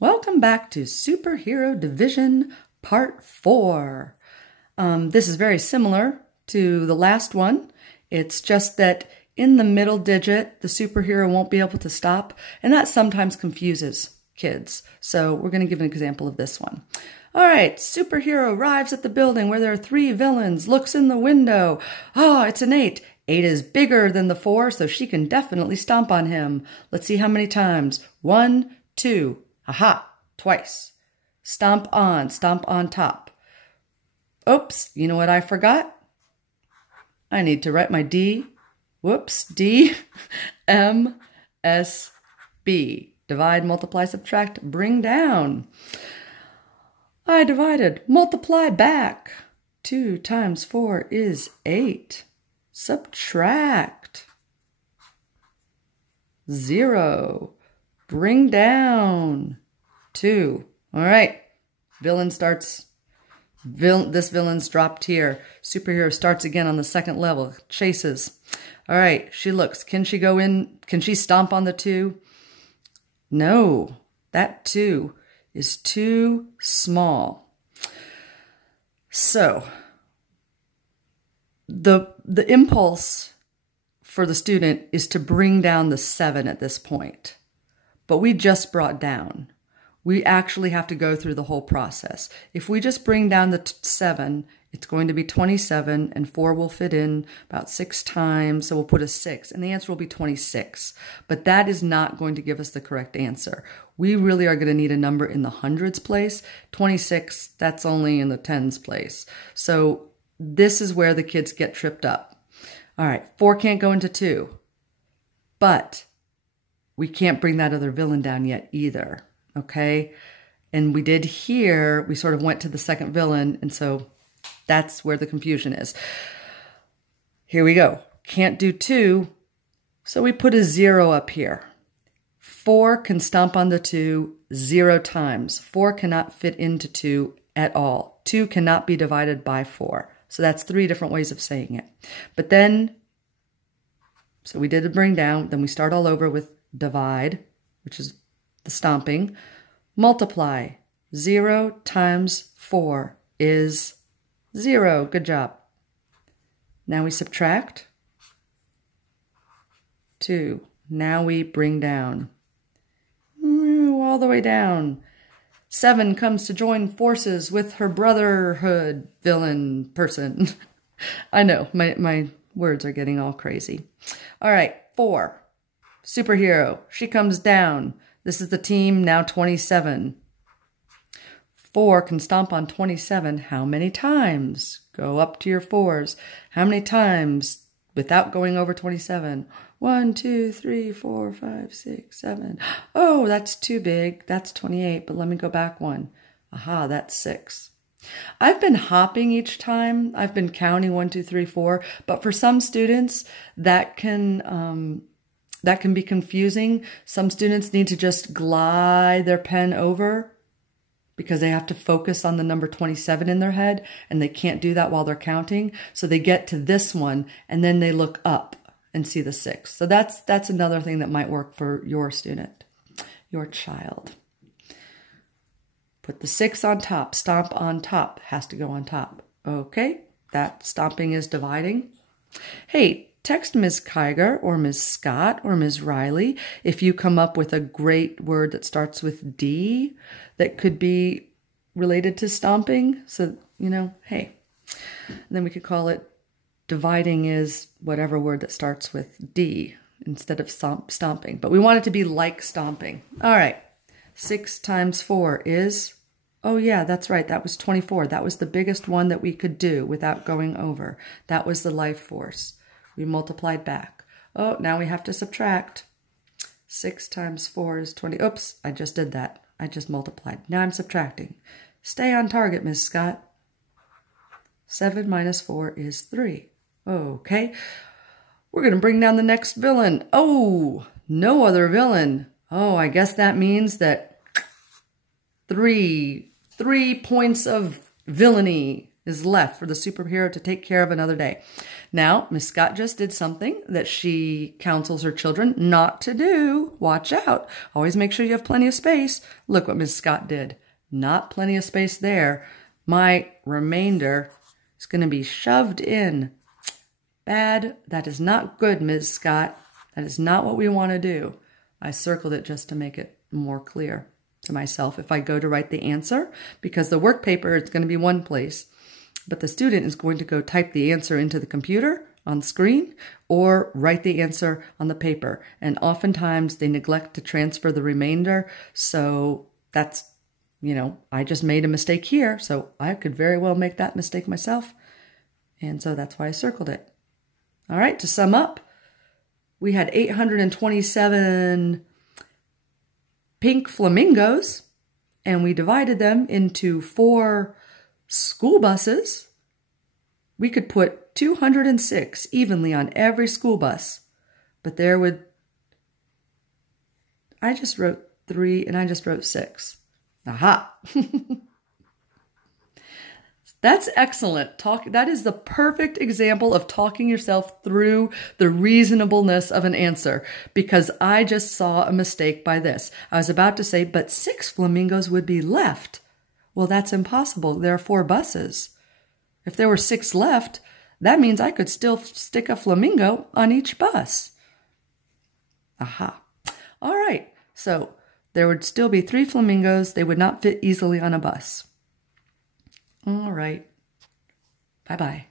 Welcome back to Superhero Division Part 4. This is very similar to the last one. It's just that in the middle digit, the superhero won't be able to stop, and that sometimes confuses kids. So we're going to give an example of this one. All right, superhero arrives at the building where there are 3 villains, looks in the window. Oh, it's an 8. 8 is bigger than the 4, so she can definitely stomp on him. Let's see how many times. 1, 2. Aha, twice. Stomp on top. Oops, you know what I forgot? I need to write my D. Whoops, D, M, S, B. Divide, multiply, subtract, bring down. I divided, multiply back. 2 times 4 is 8. Subtract. 0. Bring down. 2. All right. This villain's dropped here. Superhero starts again on the second level. Chases. All right. She looks. Can she go in? Can she stomp on the 2? No. That 2 is too small. So the impulse for the student is to bring down the 7 at this point. But we just brought down. We actually have to go through the whole process. If we just bring down the 7, it's going to be 27, and 4 will fit in about 6 times, so we'll put a 6, and the answer will be 26. But that is not going to give us the correct answer. We really are going to need a number in the hundreds place. 26, that's only in the tens place. So this is where the kids get tripped up. All right, 4 can't go into 2, but we can't bring that other villain down yet either, okay? And we did here, we sort of went to the second villain, and so that's where the confusion is. Here we go. Can't do 2, so we put a 0 up here. 4 can stomp on the 2 0 times. 4 cannot fit into 2 at all. 2 cannot be divided by 4. So that's 3 different ways of saying it. But then, so we did a bring down, then we start all over with divide, which is the stomping. Multiply. 0 times 4 is 0. Good job. Now we subtract. 2. Now we bring down. All the way down. 7 comes to join forces with her brotherhood villain person. I know, my words are getting all crazy. All right, 4. Superhero. She comes down. This is the team, now 27. 4 can stomp on 27. How many times? Go up to your 4s. How many times without going over 27? 1, 2, 3, 4, 5, 6, 7. Oh, that's too big. That's 28, but let me go back 1. Aha, that's 6. I've been hopping each time. I've been counting 1, 2, 3, 4, but for some students that can be confusing. Some students need to just glide their pen over because they have to focus on the number 27 in their head, and they can't do that while they're counting. So they get to this one, and then they look up and see the 6. So that's another thing that might work for your student, your child. Put the 6 on top. Stomp on top. Has to go on top. Okay, that stomping is dividing. Hey, text Ms. Kiger or Ms. Scott or Ms. Riley if you come up with a great word that starts with D that could be related to stomping. So, you know, hey. And then we could call it dividing is whatever word that starts with D instead of stomping. But we want it to be like stomping. All right. 6 times 4 is, oh yeah, that's right. That was 24. That was the biggest one that we could do without going over. That was the life force. We multiplied back. Oh, now we have to subtract. 6 times 4 is 20. Oops, I just did that. I just multiplied. Now I'm subtracting. Stay on target, Ms. Scott. 7 minus 4 is 3. Okay. We're going to bring down the next villain. Oh, no other villain. Oh, I guess that means that 3 points of villainy is left for the superhero to take care of another day. Now, Miss Scott just did something that she counsels her children not to do. Watch out. Always make sure you have plenty of space. Look what Miss Scott did. Not plenty of space there. My remainder is going to be shoved in. Bad. That is not good, Ms. Scott. That is not what we want to do. I circled it just to make it more clear to myself if I go to write the answer, because the work paper is going to be one place, but the student is going to go type the answer into the computer on the screen or write the answer on the paper. And oftentimes they neglect to transfer the remainder. So that's, I just made a mistake here. So I could very well make that mistake myself. And so that's why I circled it. All right, to sum up, we had 827 pink flamingos, and we divided them into 4 school buses. We could put 206 evenly on every school bus, but I just wrote 3 and I just wrote 6. Aha! That's excellent. That is the perfect example of talking yourself through the reasonableness of an answer, because I just saw a mistake by this. I was about to say, but 6 flamingos would be left. Well, that's impossible. There are 4 buses. If there were 6 left, that means I could still stick a flamingo on each bus. Aha. All right. So there would still be 3 flamingos. They would not fit easily on a bus. All right. Bye-bye.